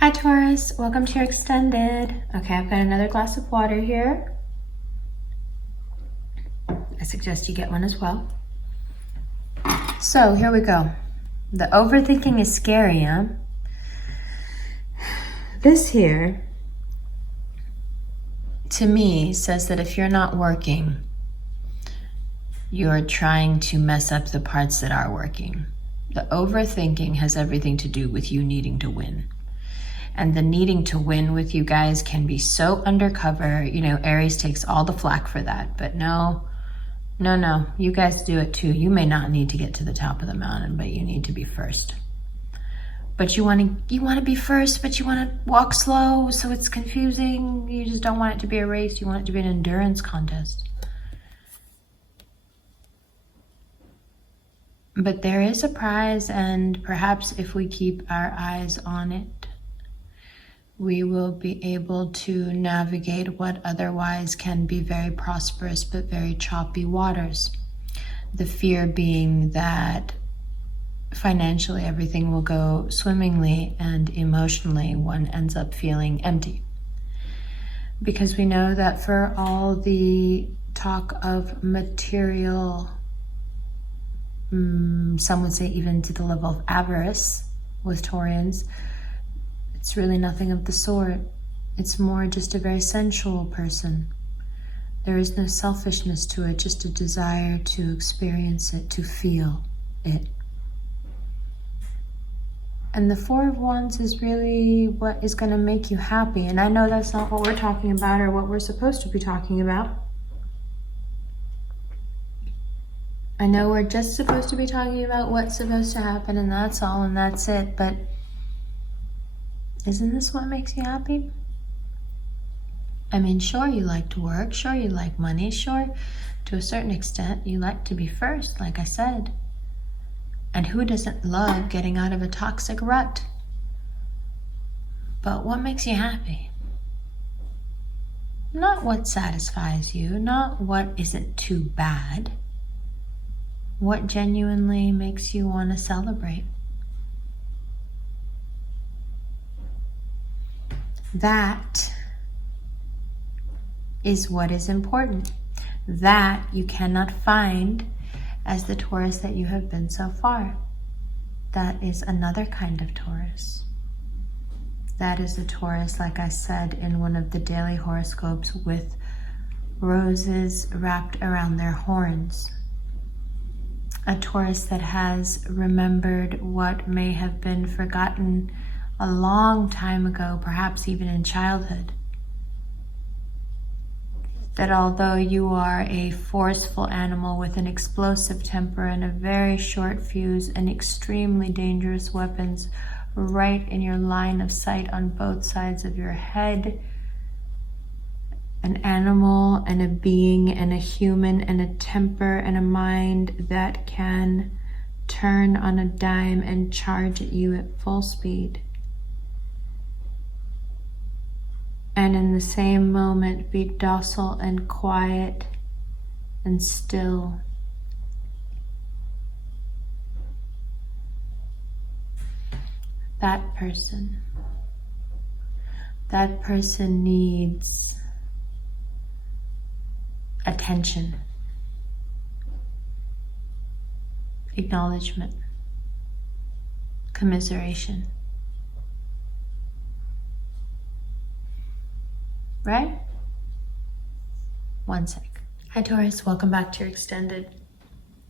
Hi Taurus, welcome to your extended. Okay, I've got another glass of water here. I suggest you get one as well. So here we go. The overthinking is scary, huh? This here, to me, says that if you're not working, you're trying to mess up the parts that are working. The overthinking has everything to do with you needing to win. And the needing to win with you guys can be so undercover. You know, Aries takes all the flack for that. But no, you guys do it too. You may not need to get to the top of the mountain, but you need to be first. But you want to be first, but you want to walk slow, so it's confusing. You just don't want it to be a race. You want it to be an endurance contest. But there is a prize, and perhaps if we keep our eyes on it, we will be able to navigate what otherwise can be very prosperous but very choppy waters. The fear being that financially everything will go swimmingly, and emotionally one ends up feeling empty. Because we know that for all the talk of material, some would say even to the level of avarice with Taurians, it's really nothing of the sort. It's more just a very sensual person. There is no selfishness to it, just a desire to experience it, to feel it. And the Four of Wands is really what is going to make you happy. And I know that's not what we're talking about or what we're supposed to be talking about. I know we're just supposed to be talking about what's supposed to happen, and that's all, and that's it. But isn't this what makes you happy? I mean, sure, you like to work. Sure, you like money. Sure, to a certain extent, you like to be first, like I said. And who doesn't love getting out of a toxic rut? But what makes you happy? Not what satisfies you, not what isn't too bad. What genuinely makes you want to celebrate? That is what is important. That you cannot find as the Taurus that you have been so far. That is another kind of Taurus. That is a Taurus, like I said in one of the daily horoscopes, with roses wrapped around their horns. A Taurus that has remembered what may have been forgotten a long time ago, perhaps even in childhood. That although you are a forceful animal with an explosive temper and a very short fuse and extremely dangerous weapons right in your line of sight on both sides of your head, an animal and a being and a human and a temper and a mind that can turn on a dime and charge at you at full speed. And in the same moment be docile and quiet and still. That person needs attention, acknowledgement, commiseration. Right? One sec. Hi Taurus, welcome back to your extended.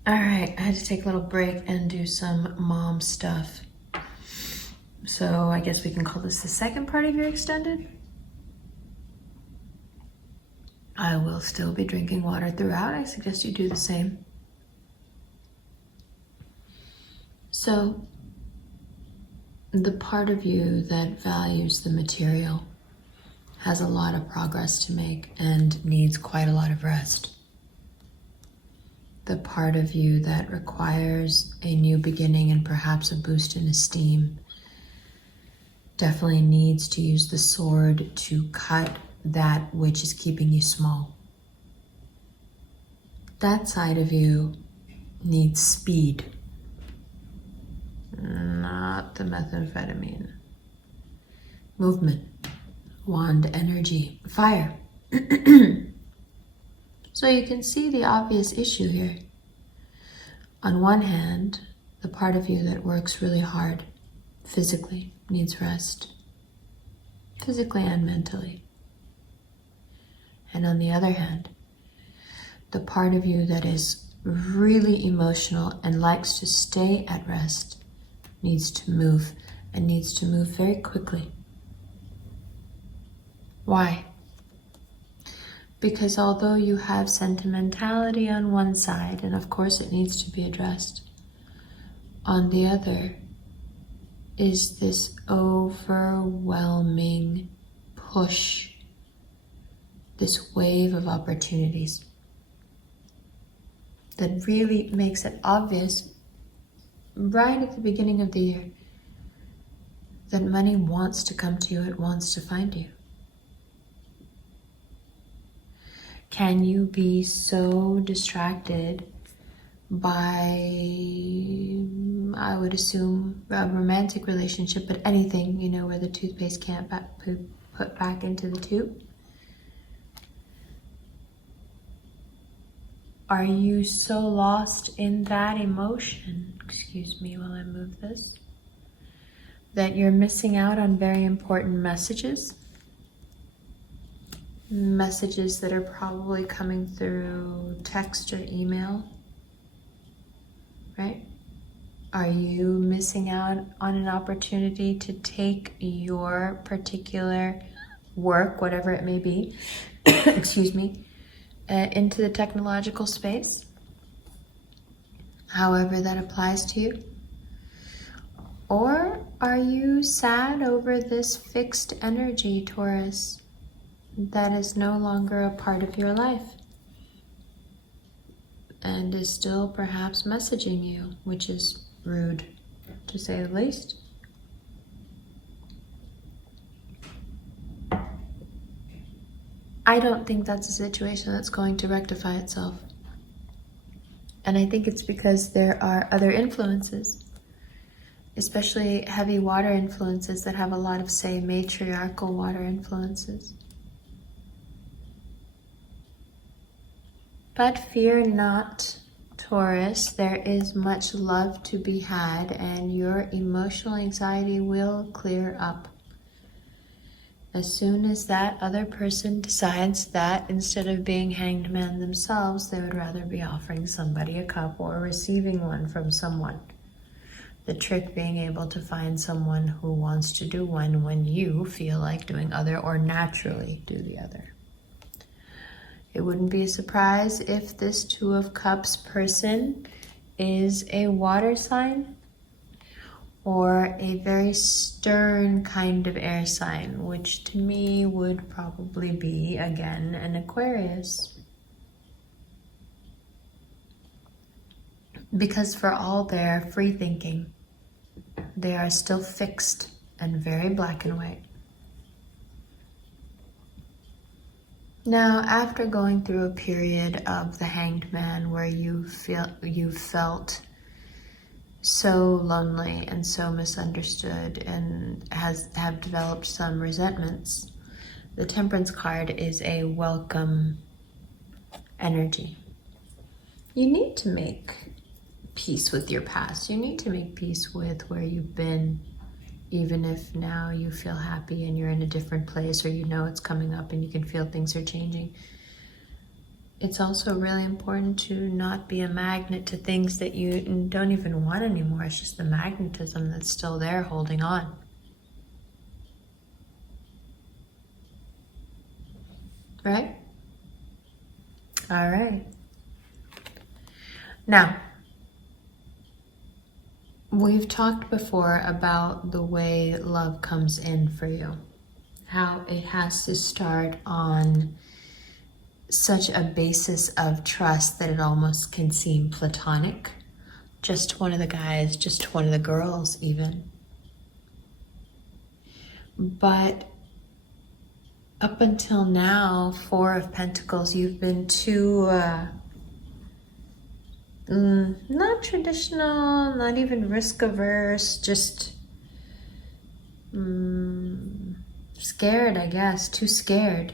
All right, I had to take a little break and do some mom stuff. So I guess we can call this the second part of your extended. I will still be drinking water throughout. I suggest you do the same. So the part of you that values the material has a lot of progress to make and needs quite a lot of rest. The part of you that requires a new beginning and perhaps a boost in esteem definitely needs to use the sword to cut that which is keeping you small. That side of you needs speed, not the methamphetamine. movement, wand energy, fire. So you can see the obvious issue here. On one hand, the part of you that works really hard physically needs rest, physically and mentally. And on the other hand, the part of you that is really emotional and likes to stay at rest needs to move, and needs to move very quickly. Why? Because although you have sentimentality on one side, and of course it needs to be addressed, on the other is this overwhelming push, this wave of opportunities that really makes it obvious right at the beginning of the year that money wants to come to you, it wants to find you. Can you be so distracted by, I would assume, a romantic relationship, but anything, where the toothpaste can't put back into the tube? Are you so lost in that emotion, excuse me while I move this, that you're missing out on very important messages? Messages that are probably coming through text or email, right? Are you missing out on an opportunity to take your particular work, whatever it may be, excuse me, into the technological space, however that applies to you? Or are you sad over this fixed energy, Taurus, that is no longer a part of your life and is still perhaps messaging you, which is rude, to say the least? I don't think that's a situation that's going to rectify itself. And I think it's because there are other influences, especially heavy water influences that have a lot of, say, matriarchal water influences. But fear not, Taurus, there is much love to be had, and your emotional anxiety will clear up. As soon as that other person decides that instead of being hanged man themselves, they would rather be offering somebody a cup or receiving one from someone. The trick being able to find someone who wants to do one when you feel like doing other, or naturally do the other. It wouldn't be a surprise if this Two of Cups person is a water sign or a very stern kind of air sign, which to me would probably be, again, an Aquarius. Because for all their free thinking, they are still fixed and very black and white. Now, after going through a period of the Hanged Man where you felt so lonely and so misunderstood and have developed some resentments, the Temperance card is a welcome energy. You need to make peace with your past. You need to make peace with where you've been, even if now you feel happy and you're in a different place, or it's coming up and you can feel things are changing. It's also really important to not be a magnet to things that you don't even want anymore. It's just the magnetism that's still there holding on. Right? All right. Now, we've talked before about the way love comes in for you. How it has to start on such a basis of trust that it almost can seem platonic. Just one of the guys, just one of the girls even. But up until now, Four of Pentacles, you've been too, not traditional, not even risk averse, just Scared, I guess, too scared.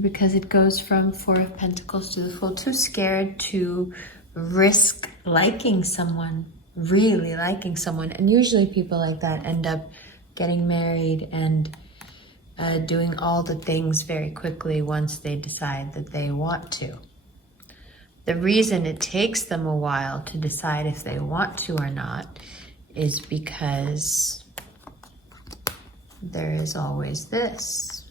Because it goes from Four of Pentacles to the Fool. Too scared to risk liking someone, really liking someone. And usually people like that end up getting married and doing all the things very quickly once they decide that they want to. The reason it takes them a while to decide if they want to or not is because there is always this.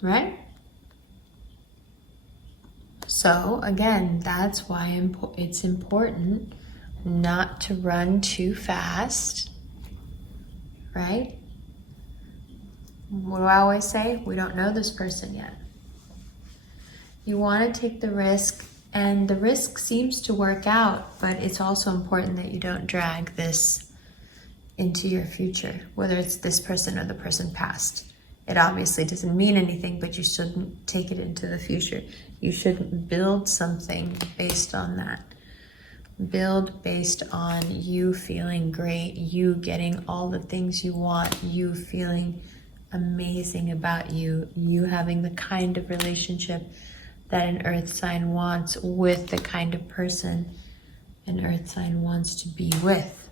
Right? So again, that's why it's important not to run too fast, right? What do I always say? We don't know this person yet. You want to take the risk, and the risk seems to work out, but it's also important that you don't drag this into your future, whether it's this person or the person past. It obviously doesn't mean anything, but you shouldn't take it into the future. You shouldn't build something based on that. Build based on you feeling great, you getting all the things you want, you feeling amazing about you, you having the kind of relationship that an earth sign wants with the kind of person an earth sign wants to be with.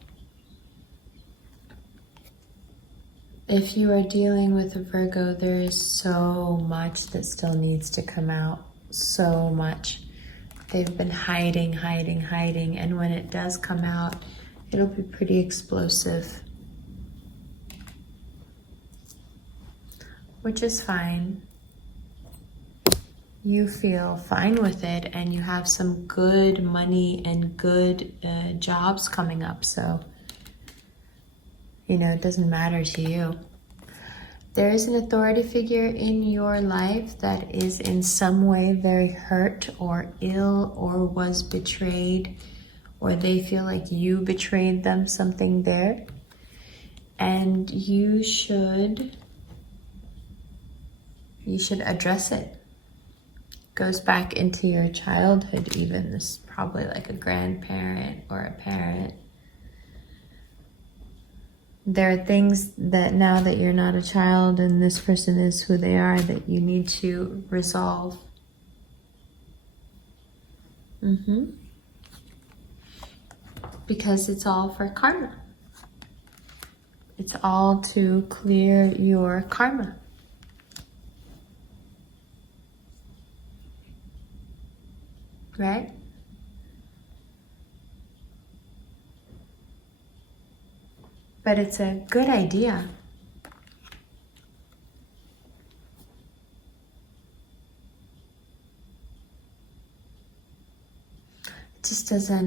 If you are dealing with a Virgo, there is so much that still needs to come out. So much. They've been hiding, and when it does come out, it'll be pretty explosive. Which is fine. You feel fine with it, and you have some good money and good jobs coming up, so it doesn't matter to you. There is an authority figure in your life that is in some way very hurt or ill or was betrayed, or they feel like you betrayed them, something there. And you should address it. Goes back into your childhood even. This is probably like a grandparent or a parent. There are things that now that you're not a child and this person is who they are that you need to resolve. Because it's all for karma. It's all to clear your karma. Right? But it's a good idea. It just doesn't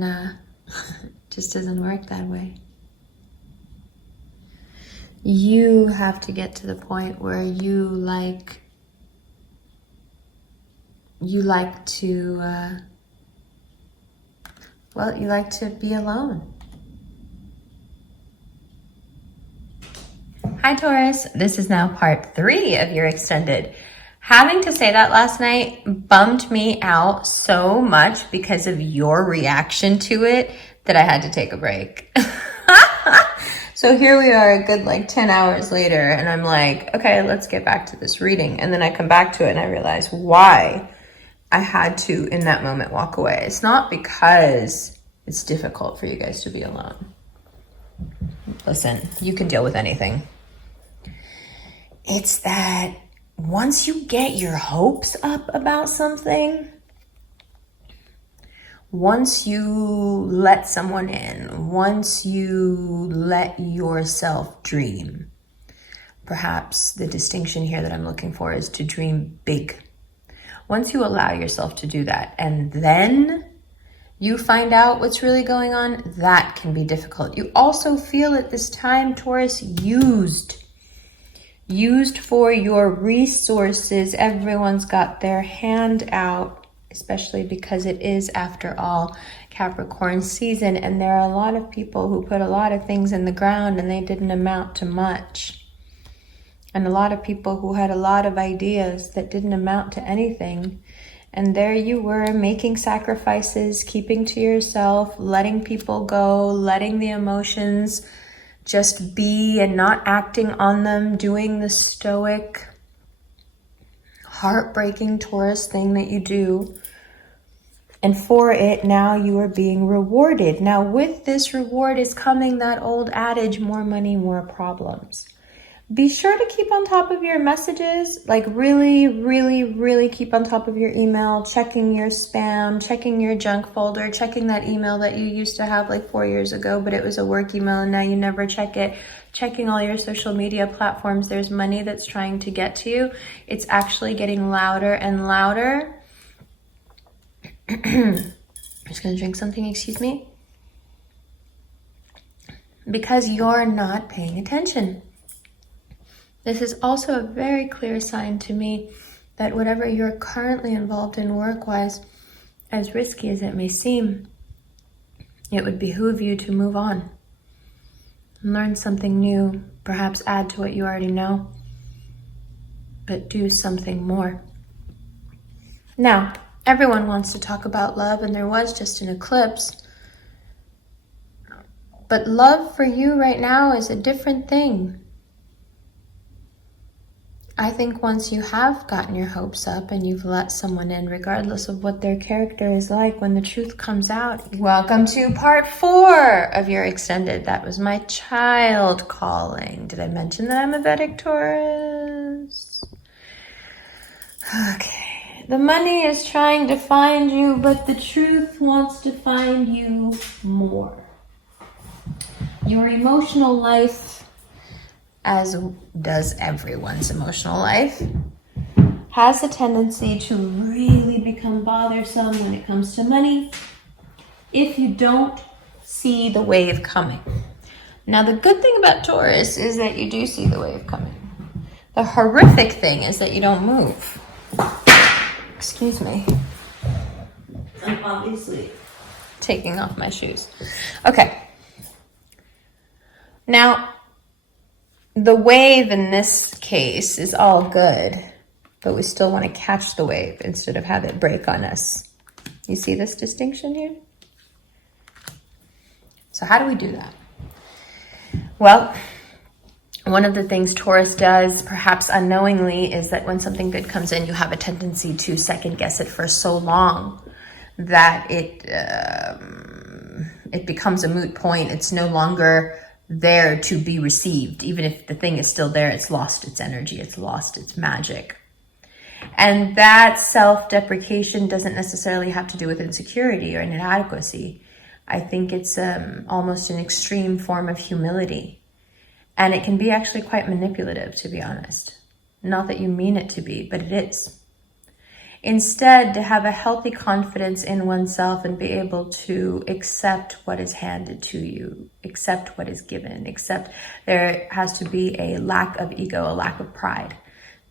work that way. You have to get to the point where you like to be alone. Hi Taurus, this is now part 3 of your extended. Having to say that last night bummed me out so much because of your reaction to it that I had to take a break. So here we are a good 10 hours later, and I'm like, okay, let's get back to this reading. And then I come back to it and I realize why I had to, in that moment, walk away. It's not because it's difficult for you guys to be alone. Listen, you can deal with anything. It's that once you get your hopes up about something, once you let someone in, once you let yourself dream, perhaps the distinction here that I'm looking for is to dream big. Once you allow yourself to do that, and then you find out what's really going on, that can be difficult. You also feel at this time, Taurus, used for your resources. Everyone's got their hand out, especially because it is, after all, Capricorn season, and there are a lot of people who put a lot of things in the ground and they didn't amount to much. And a lot of people who had a lot of ideas that didn't amount to anything. And there you were, making sacrifices, keeping to yourself, letting people go, letting the emotions just be and not acting on them, doing the stoic, heartbreaking Taurus thing that you do. And for it, now you are being rewarded. Now with this reward is coming that old adage, more money, more problems. Be sure to keep on top of your messages, like really, really, really keep on top of your email, checking your spam, checking your junk folder, checking that email that you used to have like 4 years ago, but it was a work email and now you never check it. Checking all your social media platforms. There's money that's trying to get to you. It's actually getting louder and louder. I'm just gonna drink something, excuse me. Because you're not paying attention. This is also a very clear sign to me that whatever you're currently involved in work-wise, as risky as it may seem, it would behoove you to move on. Learn something new, perhaps add to what you already know, but do something more. Now, everyone wants to talk about love, and there was just an eclipse. But love for you right now is a different thing. I think once you have gotten your hopes up and you've let someone in, regardless of what their character is like, when the truth comes out. Welcome to part 4 of your extended. That was my child calling. Did I mention that I'm a Vedic Taurus? Okay. The money is trying to find you, but the truth wants to find you more. Your emotional life, as does everyone's emotional life, has a tendency to really become bothersome when it comes to money if you don't see the wave coming. Now, the good thing about Taurus is that you do see the wave coming. The horrific thing is that you don't move. Excuse me. I'm obviously taking off my shoes. Okay. Now, the wave in this case is all good, but we still want to catch the wave instead of have it break on us. You see this distinction here? So how do we do that? Well, one of the things Taurus does, perhaps unknowingly, is that when something good comes in, you have a tendency to second guess it for so long that it becomes a moot point. It's no longer there to be received. Even if the thing is still there, it's lost its energy, it's lost its magic. And that self-deprecation doesn't necessarily have to do with insecurity or inadequacy. I think it's almost an extreme form of humility. And it can be actually quite manipulative, to be honest. Not that you mean it to be, but it is. Instead, to have a healthy confidence in oneself and be able to accept what is handed to you, accept what is given, accept there has to be a lack of ego, a lack of pride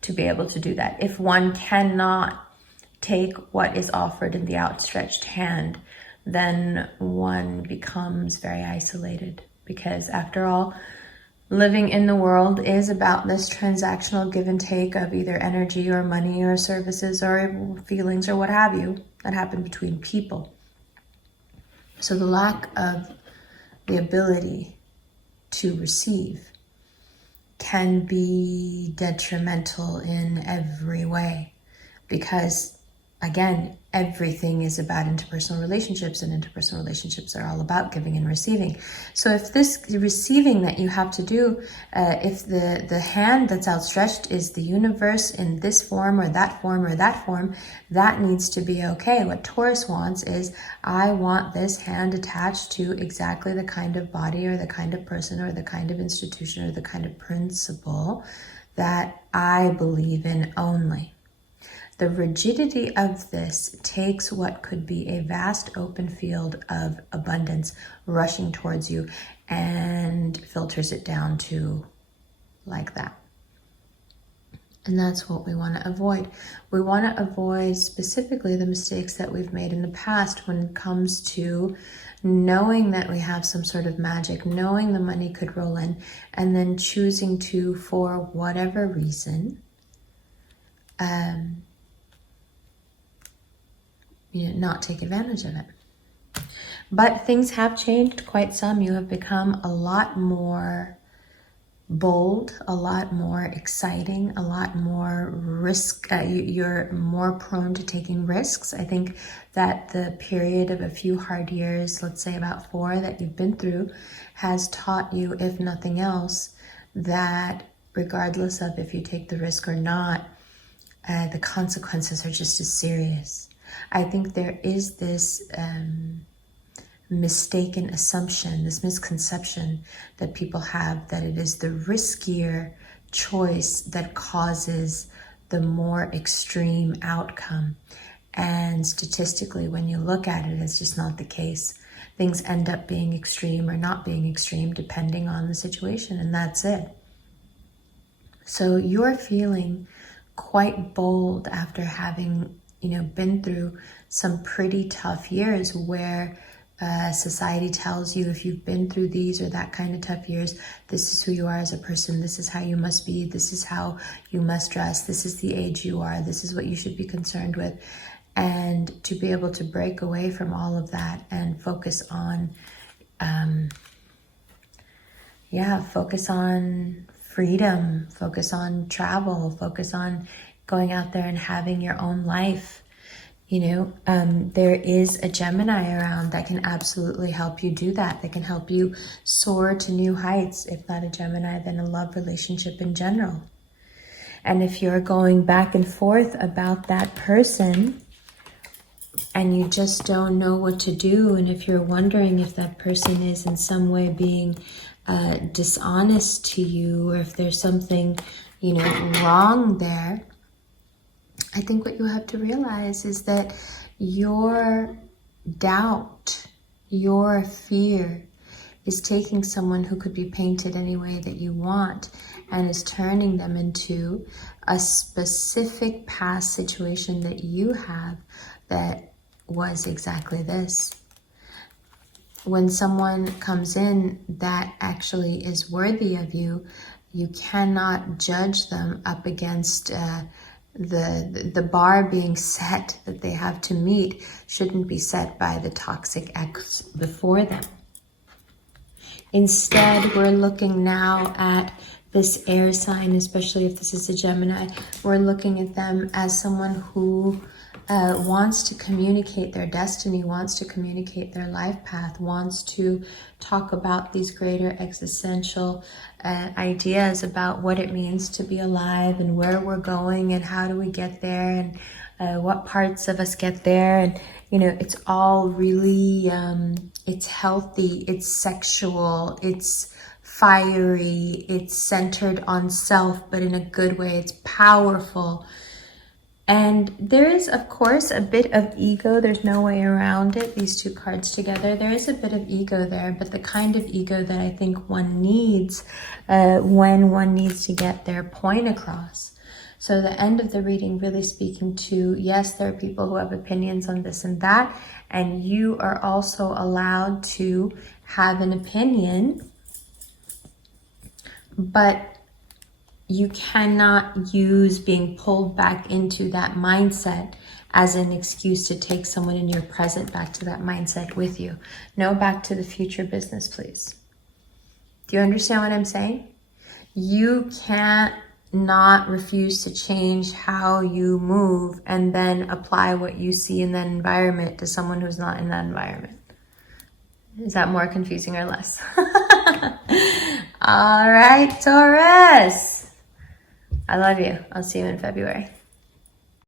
to be able to do that. If one cannot take what is offered in the outstretched hand, then one becomes very isolated, because after all, living in the world is about this transactional give and take of either energy or money or services or feelings or what have you that happen between people. So the lack of the ability to receive can be detrimental in every way, because again, everything is about interpersonal relationships, and interpersonal relationships are all about giving and receiving. So if this receiving that you have to do, if the hand that's outstretched is the universe in this form or that form or that form, that needs to be okay. What Taurus wants is, I want this hand attached to exactly the kind of body or the kind of person or the kind of institution or the kind of principle that I believe in only. The rigidity of this takes what could be a vast open field of abundance rushing towards you and filters it down to like that. And that's what we want to avoid. We want to avoid specifically the mistakes that we've made in the past when it comes to knowing that we have some sort of magic, knowing the money could roll in, and then choosing to, for whatever reason, not take advantage of it. But things have changed quite some. You have become a lot more bold, a lot more exciting, a lot more risk. You're more prone to taking risks. I think that the period of a few hard years, let's say about 4 that you've been through, has taught you, if nothing else, that regardless of if you take the risk or not, the consequences are just as serious. I think there is this mistaken assumption, this misconception that people have that it is the riskier choice that causes the more extreme outcome. And statistically, when you look at it, it's just not the case. Things end up being extreme or not being extreme depending on the situation, and that's it. So you're feeling quite bold after having, been through some pretty tough years where society tells you if you've been through these or that kind of tough years, this is who you are as a person, this is how you must be, this is how you must dress, this is the age you are, this is what you should be concerned with. And to be able to break away from all of that and focus on, focus on freedom, focus on travel, focus on going out there and having your own life. There is a Gemini around that can absolutely help you do that. That can help you soar to new heights. If not a Gemini, then a love relationship in general. And if you're going back and forth about that person and you just don't know what to do, and if you're wondering if that person is in some way being dishonest to you, or if there's something, wrong there, I think what you have to realize is that your doubt, your fear is taking someone who could be painted any way that you want and is turning them into a specific past situation that you have that was exactly this. When someone comes in that actually is worthy of you, you cannot judge them up against the bar being set that they have to meet shouldn't be set by the toxic ex before them. Instead, we're looking now at this air sign, especially if this is a Gemini, we're looking at them as someone who wants to communicate their destiny, wants to communicate their life path, wants to talk about these greater existential ideas about what it means to be alive and where we're going and how do we get there and what parts of us get there. And, it's all really, it's healthy, it's sexual, it's fiery, it's centered on self, but in a good way, it's powerful. And there is, of course, a bit of ego. There's no way around it. These two cards together, there is a bit of ego there, but the kind of ego that I think one needs when one needs to get their point across. So the end of the reading really speaking to, yes, there are people who have opinions on this and that, and you are also allowed to have an opinion, but you cannot use being pulled back into that mindset as an excuse to take someone in your present back to that mindset with you. No, back to the future business, please. Do you understand what I'm saying? You can't not refuse to change how you move and then apply what you see in that environment to someone who's not in that environment. Is that more confusing or less? All right, Taurus. I love you. I'll see you in February.